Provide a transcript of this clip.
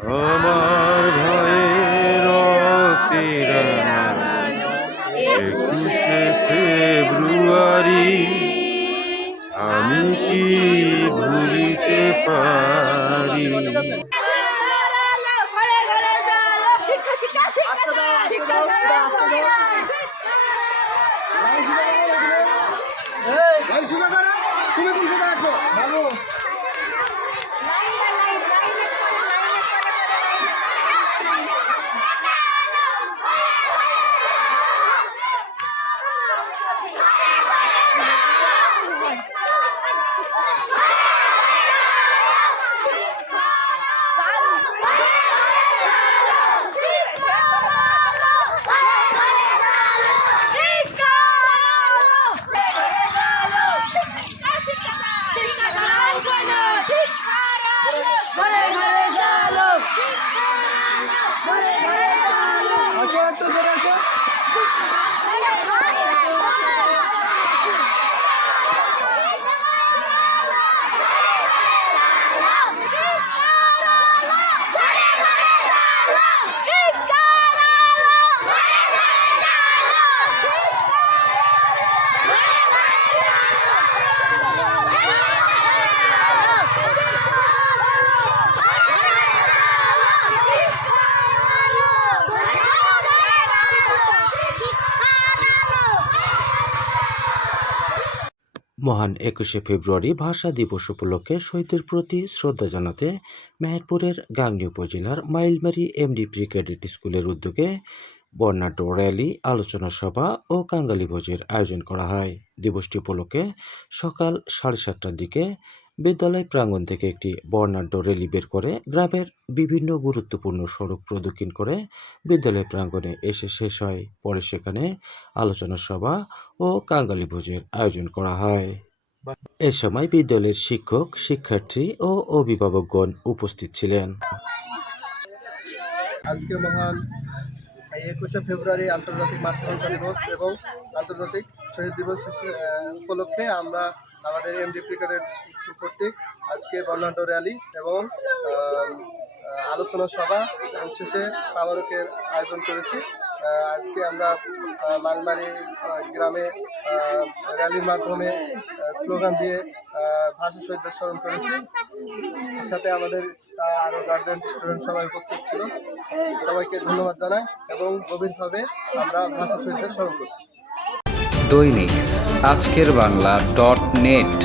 আমার ভাইয়ের রক্তের 21শে ফেব্রুয়ারি আমি কি ভুলিতে পারি। মহান 21শে ফেব্রুয়ারি ভাষা দিবস উপলক্ষে শহীদদের প্রতি শ্রদ্ধা জানাতে মেহেরপুরের গাংনী উপজেলার মাইলমারী এমডি প্রি ক্যাডেট স্কুলের উদ্যোগে বর্ণাঢ্য র্যালি, আলোচনা সভা ও কাঙ্গালি ভোজের আয়োজন করা হয়। দিবসটি উপলক্ষে সকাল 7:30টার দিকে বিদ্যালয় প্রাঙ্গণ থেকে একটি বর্ণাঢ্য র্যালি বের করে গ্রামের বিভিন্ন গুরুত্বপূর্ণ সড়ক প্রদক্ষিণ করে বিদ্যালয় প্রাঙ্গণে এসে শেষ হয়। পরে সেখানে আলোচনা সভা ও কাঙ্গালি ভোজের আয়োজন করা হয়। এ সময় বিদ্যালয়ের শিক্ষক, শিক্ষার্থী ও অভিভাবকগণ উপস্থিত ছিলেন। আজকে মহান 21শে ফেব্রুয়ারি আন্তর্জাতিক মাতৃভাষা দিবস এবং আন্তর্জাতিক শহীদ দিবস উপলক্ষে আমরা আমাদের এমডি প্রি ক্যাডেট স্কুল কর্তৃক আজকে বর্ণাঢ্য র্যালি এবং আলোচনা সভা এবং শেষে তাবারকের আয়োজন করেছি। আজকে আমরা মালমারি গ্রামে র্যালির মাধ্যমে স্লোগান দিয়ে ভাষা শহীদদের স্মরণ করেছি। এর সাথে আমাদের আরও গার্জেন, স্টুডেন্ট সবাই উপস্থিত ছিল। সবাইকে ধন্যবাদ জানাই এবং গভীরভাবে আমরা ভাষা শহীদদের স্মরণ করছি। দৈনিক আজকের বাংলা .net